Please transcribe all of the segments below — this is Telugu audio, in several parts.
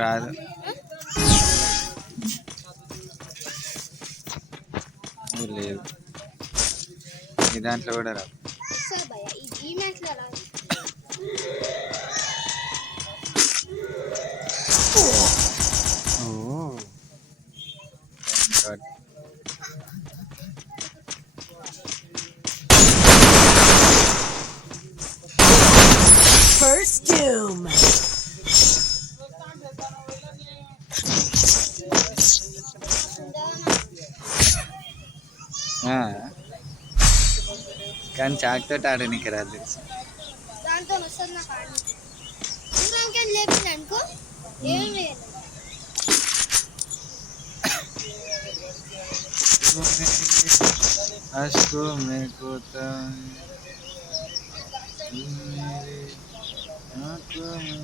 రాదు. లేదు, ఈ దాంట్లో కూడా రాదు. ఓ First doom. కానీ చాక్ తోటి ఆడడానికి రాదు తెలుసు. దాంతో వస్తుంది నాకు ఆడడానికి. దూరంకి లేపింది అనుకో ఏమేమి వేయాలి. అష్కో మే కోతా मेरे आंखों में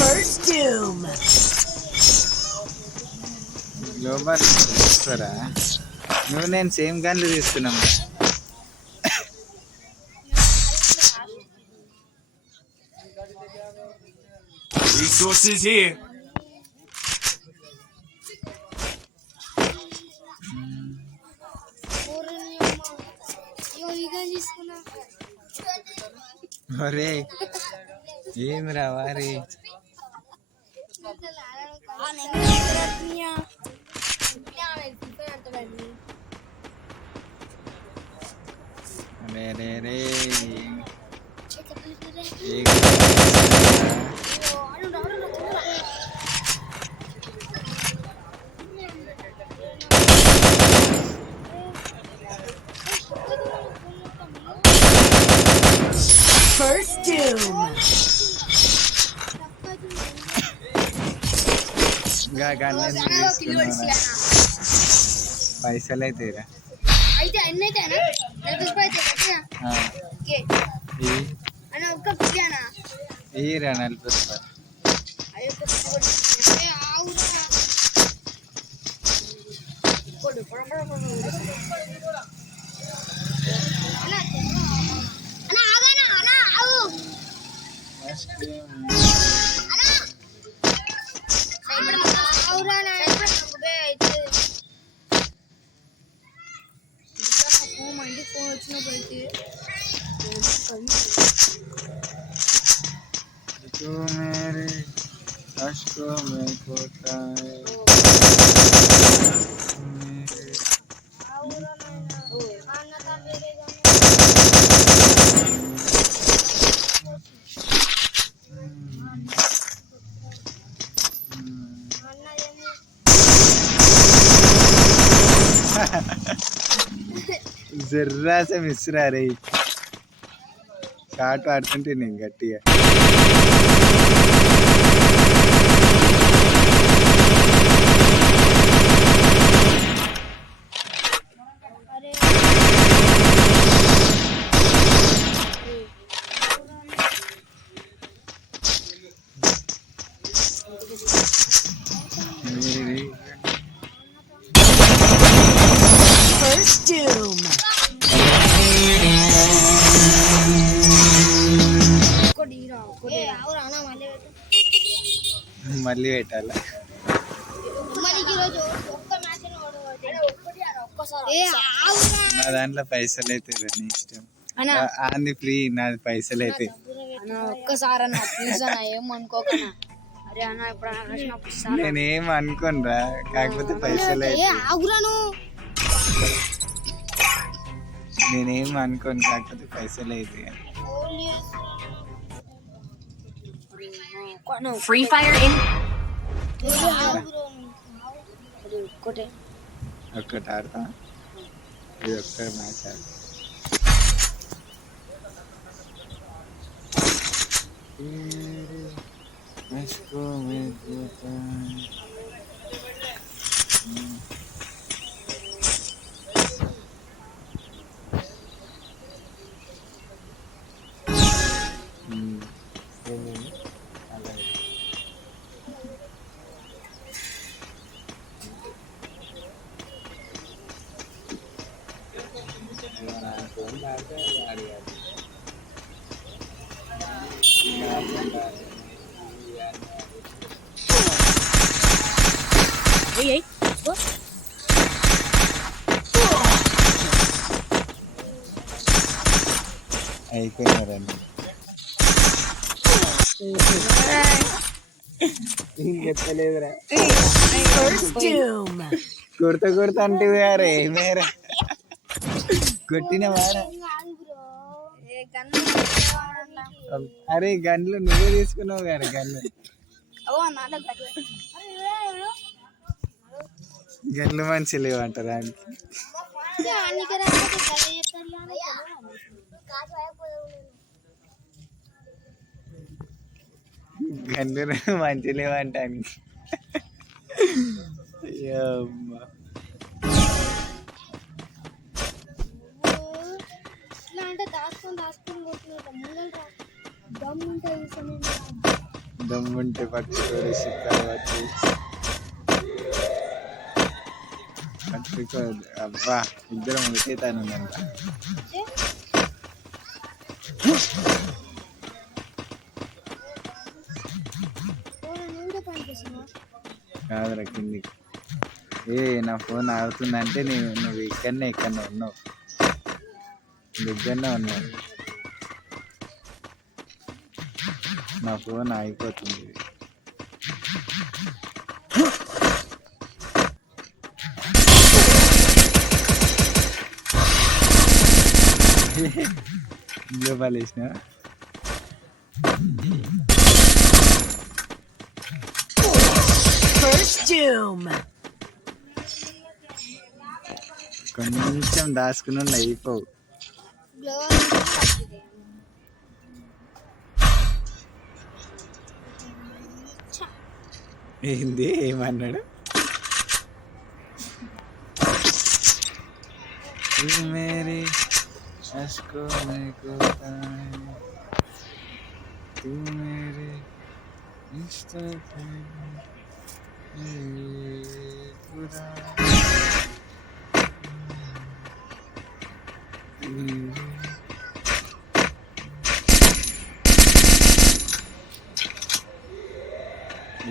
First doom. గ్లోబల్ తీసుకోరా. నువ్వు నేను సేమ్ గన్లు తీసుకున్నాము. Resources here. ఒరే ఏం రా వారి రే రే రే First doom. గన్ను తీసుకున్నా పైసలు అయితే రా. అయితే అన్నీ అయితేనా 40 రూపాయలు అన్న ఒక్క పిజ్జానా ఈరా 40 రూపాయలు. ఫోన్ వచ్చినప్పుడు అయితే तू मेरे अश्कों में खोता है मेरे జర్రా సే మిస్రా రే షాట్ ఆడుతుంటే నేను గట్టిగా First doom. మళ్ళీ పెట్టాలా? నా దాంట్లో పైసలు అయితే నీ ఇష్టం. అది ఫ్రీ, నాది పైసలు అయితే. ఒక్కసారి అన్న ప్లీజ్ అన్న ఏమనుకోకనా. అరే అన్న ఇప్పుడు నేనేం అనుకోనరా, కాకపోతే పైసలు అయితే. నేనేం అనుకోను, కాకపోతే పైసలు అయితే. Free fire in. ఒక్కటి ఆడతా, ఇది ఒక్క మ్యాచ్ ఆడతా. Hey, go. అయిపోయినారండి. ఇంకెత్తలేదురా. First doom. కొడతా అంటే వేరే మేరా కొట్టిన వారా. ఏం కాదు బ్రో. ఏ గన్ను అరే గన్లు నువ్వే తీసుకున్నావు కానీ గన్లు గన్లు మంచి లేవంటారా గన్లు మంచి లేవంటాను. ఇట్లా అంటే దాచుకొని కొట్టినట్టు ముంగల్ దమ్ముంటుంది సమయం దమ్ముంటే పట్టుకోడు చిక్కాలు పట్టుకోదు. అబ్బా ఇద్దరం ఒకటే తానుందంట. కాదురా కిందికి. నా ఫోన్ ఆడుతుందంటే నువ్వు ఇక్కడనే ఉన్నావు, దగ్గరనే ఉన్నావు. నా ఫోన్ ఆగిపోతుంది. ఇంట్లో పాలేసిన First doom. కొంచెం దాచుకుని అయిపోవు. ఏంది ఏమన్నాడు? మేరీ అష్కో మే కోతాయి తూ మేరీ ఇష్ట పురా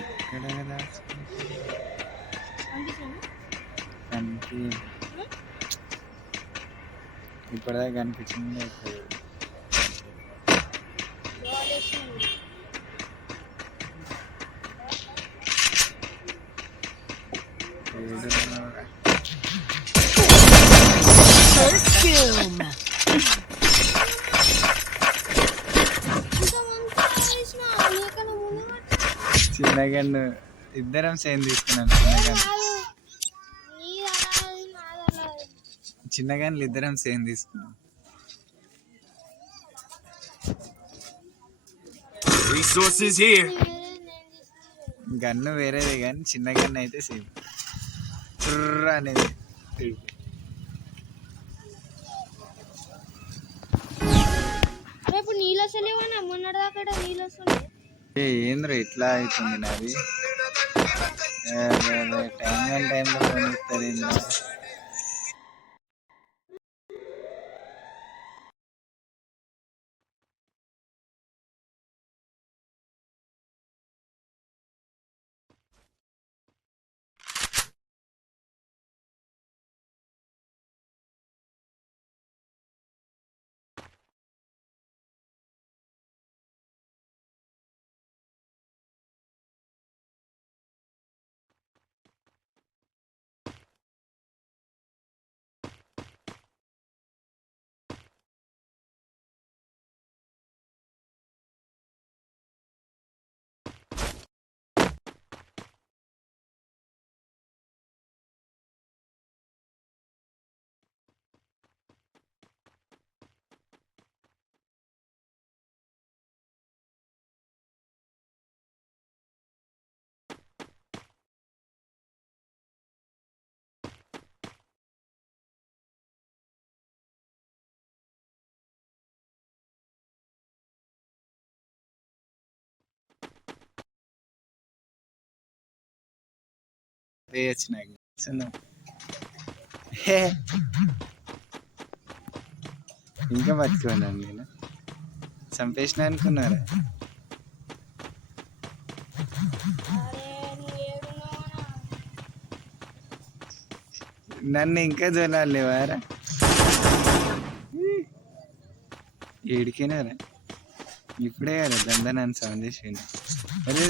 ఎక్కడ కనిపి ఇప్పటిదాకా కనిపించింది. First doom. చిన్నగన్ను ఇద్దరం సేమ్ తీసుకున్నాం. చిన్నగన్లు ఇద్దరం సేమ్ తీసుకున్నాం. Resources here. గన్ను వేరేదే కానీ చిన్న గన్ను అయితే సేమ్ అనేది. రేపు నీళ్ళు వస్తలేవా? మొన్నటి దాకా నీళ్ళు వస్తున్నాయి. ఏంద్ర ఇట్లా అవుతుంది నాది. టైంలో ఫోన్ ఇస్తారు ఏంద్ర. వచ్చినాయి ఇంకా బతుకున్నాను నేను చంపేసిన అనుకున్నారా అరే నువ్వు ఏడున్నావా? నన్ను ఇంకా జోలాలి వారా ఏడికినారా ఇప్పుడే కదా దంద నన్ను సౌండ్ చేసిండు అరే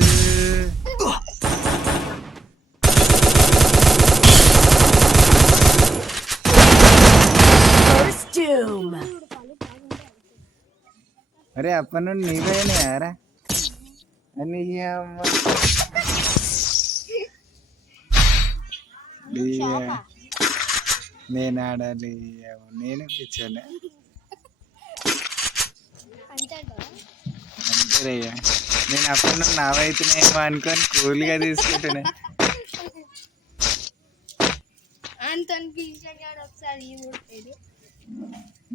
First doom. అరే అప్పటి నుండి నీ పోయినా యారా అని అమ్మ నేను ఆడాలి నేను పిచ్చాను అంతేంటా? అంతేరయ్యా నేను అప్పటి నుండి నావైతున్నాయేమో అనుకొని కూల్గా తీసుకుంటున్నా అంత పిలిచాడు ఒకసారి ఈ ఊడిపోయింది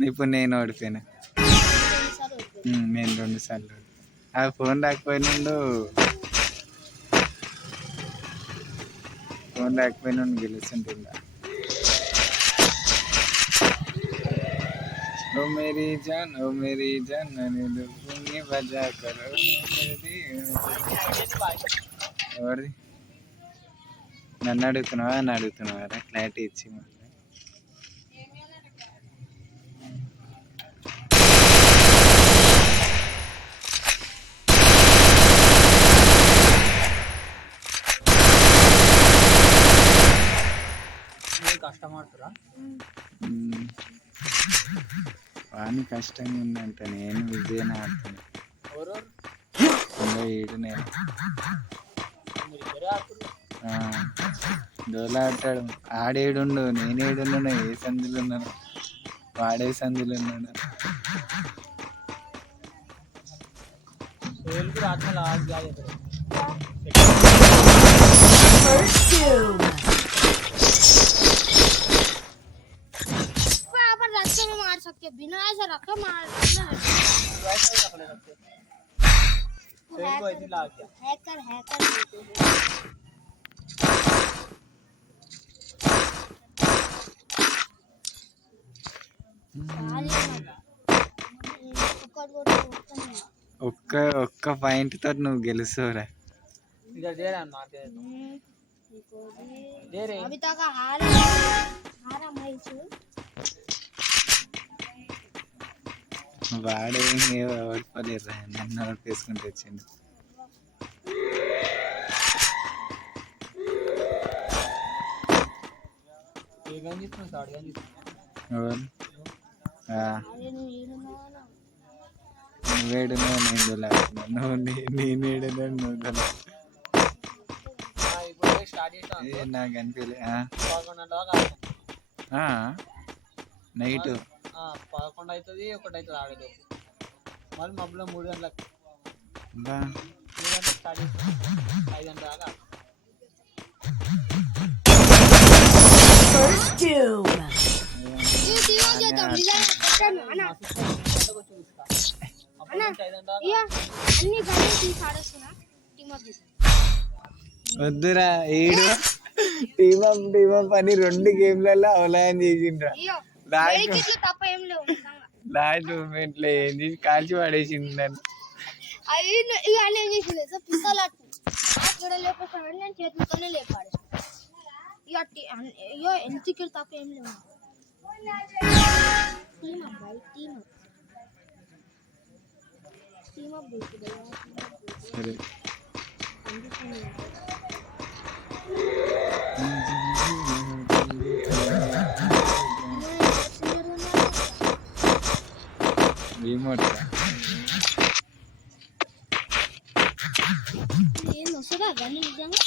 ఇప్పుడు నేను ఓడిపోయినా నేను 2 సార్లు ఆ ఫోన్ రాకపోయినండు గెలుస్తుంటుందా ఓ మేరీ జాన్ నేను బజా కరో ఎవరిది నన్ను అడుగుతున్నావా అని అడుగుతున్నావారా క్లారిటీ ఇచ్చి మళ్ళీ వాని కష్టంగా ఉందంట నేను విజయన ఆడుతున్నా 7 నేను డోలా ఆడతాడు ఆడేడుండు నేనేడున్నాను ఏ సందులు ఉన్నాను వాడే సందులు ఉన్నాడు First doom. पर रास्ते में मार सकते बिना ऐसा रखे मार हैकर ఒక్క పాయింట్ తో నువ్వు గెలుస్తావురా अभी तक हारा मैच వాడేం ఓడిపోలేరు నన్ను ఓడిపేసుకుంటూ వచ్చింది నువ్వేడునో నేను దొలాడుతున్నా నేనేడునో నువ్వు దొలా నాకు అనిపించలే నైట్ 11 అవుతుంది 1 అవుతుంది ఆడేది మళ్ళీ మబ్బులో 3 గంటలకు 3 గంటలకు స్టార్ట్ చేస్తాం 5 గంటల దాకా First doom. ये टीम जो तो डिजाइन అన్న ఇయా అన్ని గన్ని తీసాడస్తున్నా టీమ్ అప్ వద్దురా ఏడు టీమ్ అప్ అని 2 గేమ్లలో అవలాయం చేసిండ్రా లాస్ట్ మూమెంట్ లో ఏం చేసి కాల్చి పడేసింది నన్ను ఇవన్నీ ఏం చేసింది పిస్తల్ అక్కడ లేకపోతే నేను చేతులతోనే లేపాడు ఇక అయ్యో ఎంతకి తప్ప ఏం లేవు టీమ్ అప్ సరే రిమోట్ ఏం వస్తుందా గన్ని నిజంగా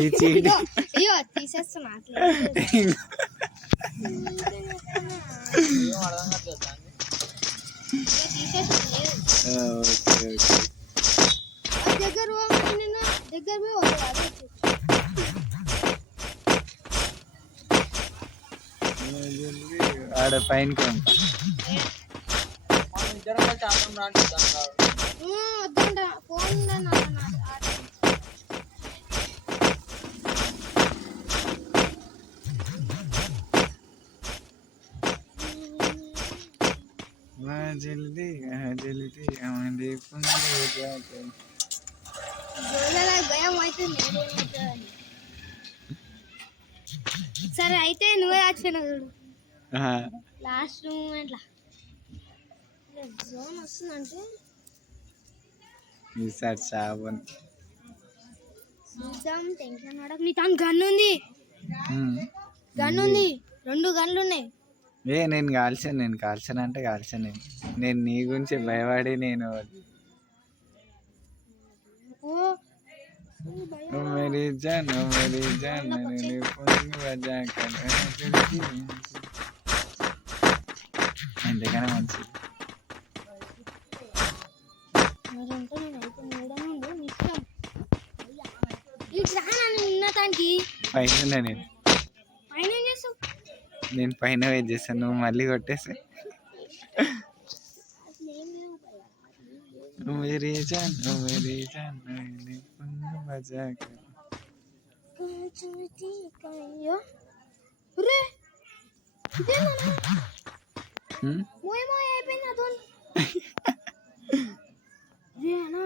ఈ చీటి అయ్యో తీసేస్తున్నా దగ్గర ఆడ పైన వద్దంట ఫోన్ జల్దీ జల్దీ ఆడే పుంగు జాకే. నాకు భయం అవుతుంది ఏమవుతుందని. సరే అయితే నువ్వే వచ్చిన చూడు లాస్ట్ మూమెంట్లా జోన్ వస్తుందంటే ఈసారి చావన్. చూద్దాం, టెన్షన్ పడకు. నీ తను గన్ ఉంది, గన్ ఉంది, 2 గన్లు ఉన్నాయి. నేను కాల్చాను అంటే కాల్చాను. నేను నీ గురించి భయపడి నేను ఓ मेरी जान मैंने पुंग बजाकर అందుకనే మంచిది. మీరంటే నేనైతే మూడనే ఉండు, నీ ఇష్టం. ఇటు రా నన్ను ఉన్నతానికి. పైన నేను పైన ఏం చేస్తావు? నేను పైన వెయిట్ చేస్తాను, నువ్వు మళ్ళీ కొట్టేసి. मेरी जान मैंने पुंग बजाकर. అయ్యో రే ఇదేనా? మోయ్ మోయ్ అయిపోయింది అదోని. రేనా